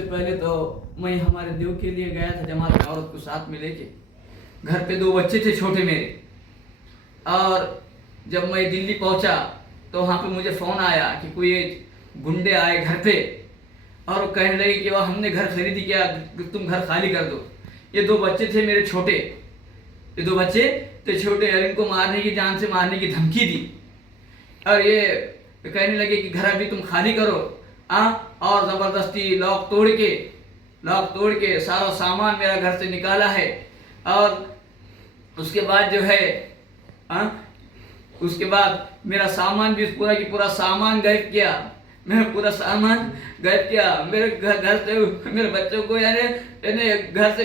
सबसे पहले तो मैं हमारे देव के लिए गया था, जमात में औरत को साथ में लेके। घर पे 2 बच्चे थे छोटे मेरे। और जब मैं दिल्ली पहुंचा तो वहाँ पे मुझे फ़ोन आया कि कोई गुंडे आए घर पे और वो कहने लगे कि वह हमने घर खरीदी क्या, तुम घर खाली कर दो। ये 2 बच्चे थे मेरे छोटे, ये 2 बच्चे थे छोटे, और इनको मारने की, जान से मारने की धमकी दी। और ये कहने लगे कि घर अभी तुम खाली करो। और ज़बरदस्ती लॉक तोड़ के सारा सामान मेरा घर से निकाला है। और उसके बाद जो है उसके बाद मेरा सामान भी पूरा की पूरा सामान गायब किया। मेरा पूरा सामान गायब किया। मेरे घर से मेरे बच्चों को यानी घर से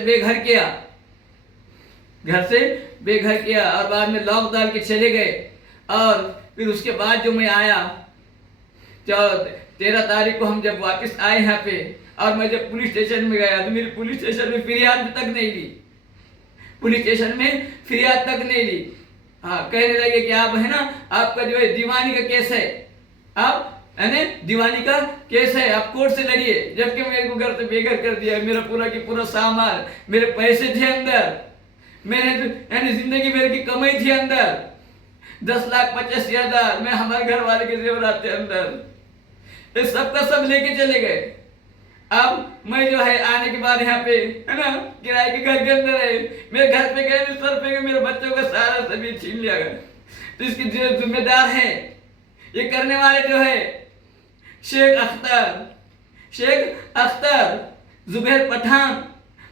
बेघर किया और बाद में लॉक डाल के चले गए। और फिर उसके बाद जो मैं आया 13 तारीख को, हम जब वापस आए यहाँ पे, और मैं जब पुलिस स्टेशन में गया तो मेरी पुलिस स्टेशन में फरियाद तक नहीं ली। पुलिस स्टेशन में फरियाद तक नहीं ली। कहने लगे कि आप है ना, आपका जो है दीवानी का केस है, आप दीवानी का केस है, आप कोर्ट से लड़िए। जबकि मेरे को घर से बेघर कर दिया। मेरा पूरा की पूरा सामान, मेरे पैसे थे अंदर, मैंने जिंदगी भर की कमाई थी अंदर, 10,85,000 में हमारे घर वाले के जेवरात थे अंदर, ये सब का सब लेके चले गए। अब मैं जो है आने के बाद यहाँ पे है ना, किराए के घर के अंदर है, मेरे घर पे गए, सर पे गए, मेरे बच्चों का सारा सभी छीन लिया गया। तो इसकी जो जिम्मेदार है, ये करने वाले जो है शेख अख्तर, जुबैर पठान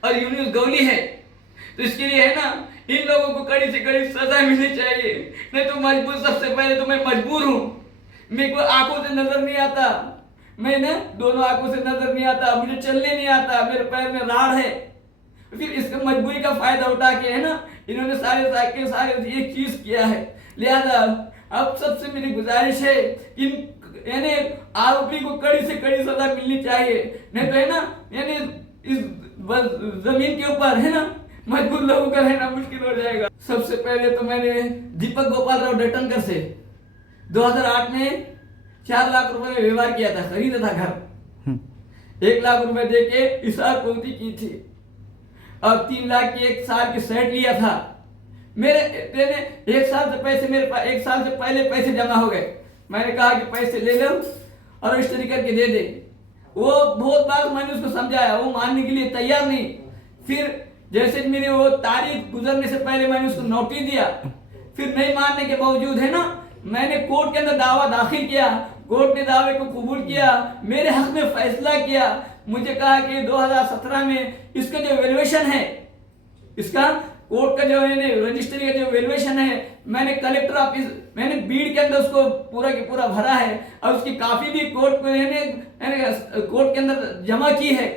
और यूनुस गौली है। तो इसके लिए है ना, इन लोगों को कड़ी से कड़ी सजा मिलनी चाहिए। नहीं तो मजबूर, सबसे पहले तो मैं मजबूर हूँ, मेरे को आंखों से नजर नहीं आता, मैं ना दोनों आंखों से नजर नहीं आता, मुझे चलने नहीं आता, मेरे पैर में राड़ है। फिर इसका मजबूरी का फायदा उठा के है ना, इन्होंने सारे एक चीज किया है। लिहाजा अब सबसे मेरी गुजारिश है, इन यानी आरोपी को कड़ी से कड़ी सजा मिलनी चाहिए। नहीं तो है ना, यानी इस जमीन के ऊपर है ना मजबूर लोगों का रहना मुश्किल हो जाएगा। सबसे पहले तो मैंने दीपक गोपाल राव डेटनकर से 2008 में 4 लाख रुपए में व्यवहार किया था, खरीदा था घर। 1 लाख रुपए दे के इशार पूर्ति की थी और 3 लाख की 1 साल की सेट लिया था। मेरे 1 साल से पैसे मेरे पास 1 साल से पहले पैसे जमा हो गए। मैंने कहा कि पैसे ले लो और रजिस्ट्री करके दे दे। वो बहुत बार मैंने उसको समझाया, वो मानने के लिए तैयार नहीं। फिर जैसे मेरी वो तारीख गुजरने से पहले मैंने उसको नोटिस दिया, फिर नहीं मानने के बावजूद है ना, मैंने कोर्ट के अंदर दावा दाखिल किया। कोर्ट ने दावे को कबूल किया, मेरे हक में फैसला किया। मुझे कहा कि 2017 में इसका जो वैल्यूएशन है, इसका कोर्ट का जो है रजिस्ट्री का जो वैल्यूएशन है, मैंने कलेक्टर ऑफिस, मैंने बीड के अंदर उसको पूरा की पूरा भरा है और उसकी काफी भी कोर्ट के अंदर जमा की है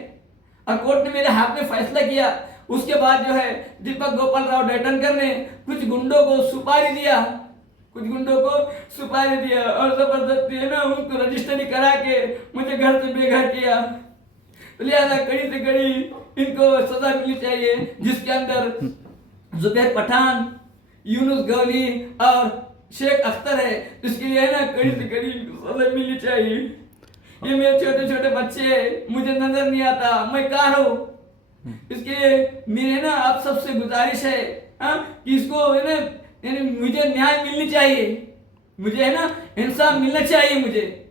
और कोर्ट ने मेरे हक में फैसला किया। उसके बाद जो है दीपक गोपाल राव डेटनकर ने कुछ गुंडों को सुपारी दिया और जबरदस्ती है ना उनको रजिस्ट्री करा के मुझे घर से बेघर किया। तो लिहाजा कड़ी से कड़ी इनको सजा मिलनी चाहिए, जिसके अंदर जुबैर पठान, यूनुस गौली और शेख अख्तर है। इसके लिए है ना कड़ी से कड़ी सजा मिलनी चाहिए। ये मेरे छोटे छोटे बच्चे, मुझे नजर नहीं आता, मैं कहाँ रहूं। इसके लिए मेरे ना आप सबसे गुजारिश है कि इसको है ना, मुझे न्याय मिलनी चाहिए, मुझे है ना इंसाफ मिलना चाहिए मुझे।